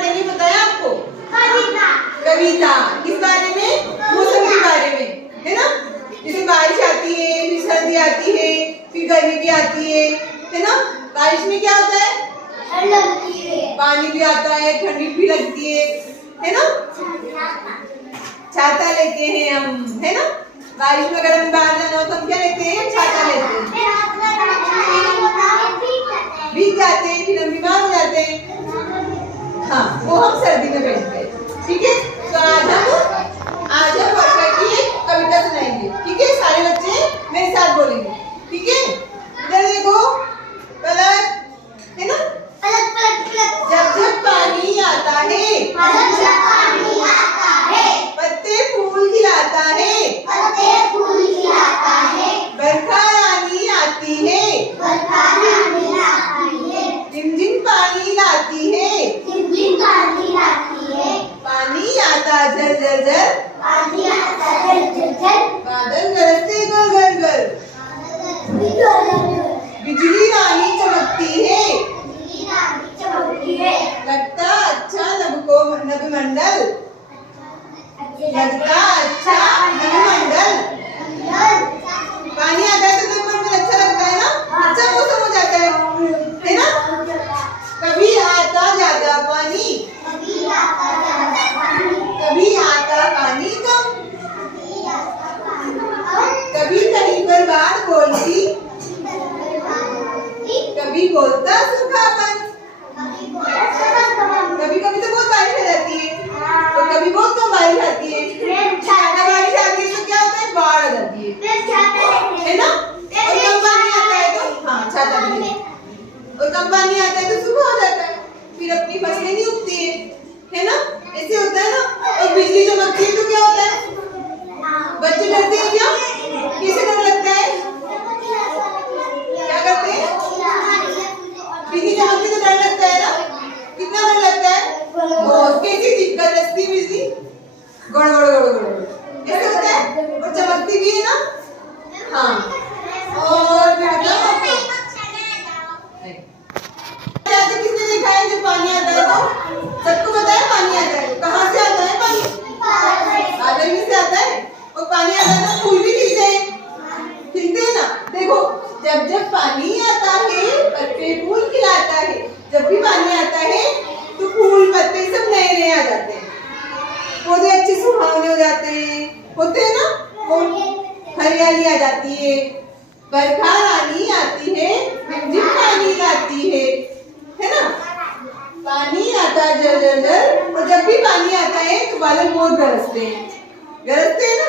पढ़ेंगे बताया आपको? कविता। किस बारे में? मौसम के बारे में, है ना? जैसे बारिश आती है, फिर सर्दी आती है, फिर गर्मी भी आती है ना? बारिश में क्या होता है? पानी भी आता है, ठंडी भी लगती है ना? छाता लेते हैं हम, है ना? बारिश में अगर हम बाहर जाना हो तो हम क्या लेते हैं? छाता लेते हैं। भीग जाते हैं, फिर हम बीमार हो जाते हैं। हाँ, वो हम सर्दी में पहनते हैं। ठीक है, तो आज हम वर्षा की एक कविता सुनाएंगे। ठीक है, सारे बच्चे मेरे साथ बोलेंगे। ठीक है, इधर देखो, पलक, है ना? जब जब पानी आता है, पत्ते फूल खिलाता है, बरखा रानी आती है, झिमझिम पानी लाती है, पानी आता झर झर झर, बादल गरजते गल गल गल, बिजली रानी चमकती है, लगता अच्छा नभमंडल, लगता अच्छा नभमंडल। पानी आता है तो नभमंडल अच्छा लगता है ना? अच्छा मौसम हो जाता है ना? कभी आता जाता पानी, कभी आता पानी कम, कभी कहीं पर बाढ़ बोलती, कभी बोलता सूखापन। कभी कभी तो बहुत बारिश हो जाती है और कभी बहुत कम बारिश आती है। ज्यादा बारिश आती है तो क्या होता है? बाढ़ आ जाती है ना? और कम पानी आता है तो हाँ छाता भी, और कम पानी आता है तो सूखा हो जाता है, फिर अपनी फसलें नहीं उगती है ना? ऐसे होता है ना? और बिजली चमकती है तो क्या होता है? बच्चे डरते हैं क्या? किसे डर लगता है? क्या करते हैं? बिजली चमकती तो डर लगता है ना? कितना डर लगता है? बहुत। कैसी दिक्कत रस्ती बिजली गड़ गड़ गड़ गड़ ऐसे होता है, और चमकती भी है ना? हाँ, और किसने देखा है जब पानी आता है तो? सबको पता है पानी आता है कहाँ से आता है? पानी बादल में से आता है, और पानी आता है तो फूल भी खिलते हैं ना? देखो, जब जब पानी आता है पत्ते फूल खिलाता है। जब भी पानी आता है तो फूल पत्ते सब नए नए आ जाते हैं, पौधे अच्छे सुहावने हो जाते हैं, होते हैं ना? हरियाली आ जाती है, बरखा रानी आती है, झिमझिम पानी लाती है ना? पानी आता है जल जल जल, और जब भी पानी आता है तो बादल बहुत गरजते हैं ना?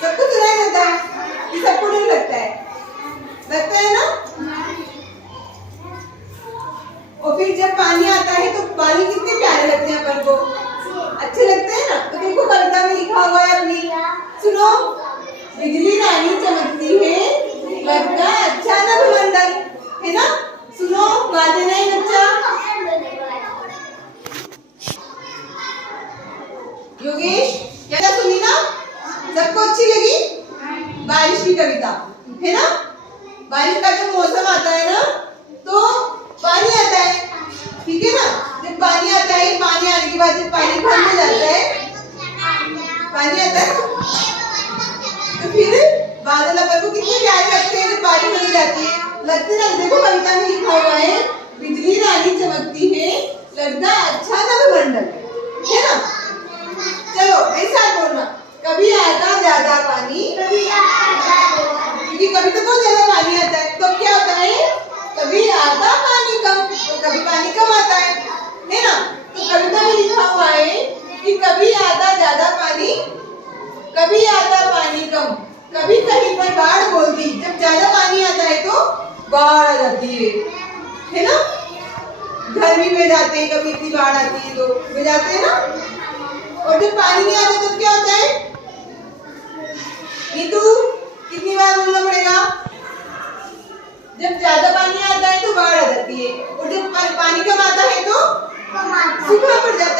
सबको सुनाई देता है, ये सबको डर लगता है ना? और फिर जब पानी आता है तो बादल कितने प्यारे लगते हैं अपन को, अच्छे लगते हैं ना? तो देखो कविता में लिखा हुआ है अपनी, सुनो। बिजली रानी चमकती है, लगता अच्छा नभमंडल, है ना? सुनो, गा देना है बच्चा। योगेश, क्या सुनी ना? सबको अच्छी लगी बारिश की कविता, है ना? बारिश का जब मौसम आता है ना तो पानी आता है, ठीक है ना? जब पानी आता है, पानी आने के बाद जब पानी भर हो जाता है, पानी आता है तो फिर बादल अपन को कितने प्यारे लगते हैं जब बारिश हो जाती है। लगते ना? देखो कविता में लिखा हुआ है, बिजली रानी चमकती है, लगता अच्छा नभमंडल, है ना? चलो ऐसा बोलना, कभी आता ज्यादा पानी, क्योंकि कभी तो बहुत ज्यादा पानी आता है, तो क्या होता है? कभी आता पानी कम, तो कभी पानी कम आता है ना? तो कविता में लिखा हुआ है कि कभी आता ज्यादा पानी, कभी आता पानी कम, कभी कहीं पर बाढ़ बोलती। जब ज्यादा पानी आता है तो बाढ़ आ जाती है ना? घर भी बह जाते हैं, कभी इतनी बाढ़ आती है तो बह जाते हैं ना? और जब पानी नहीं आता तो क्या होता है? नीतू, कितनी बार बोलना पड़ेगा? जब ज्यादा पानी आता है तो बाढ़ आ जाती है, और जब पानी कम आता है तो सूखा पड़ जाता है।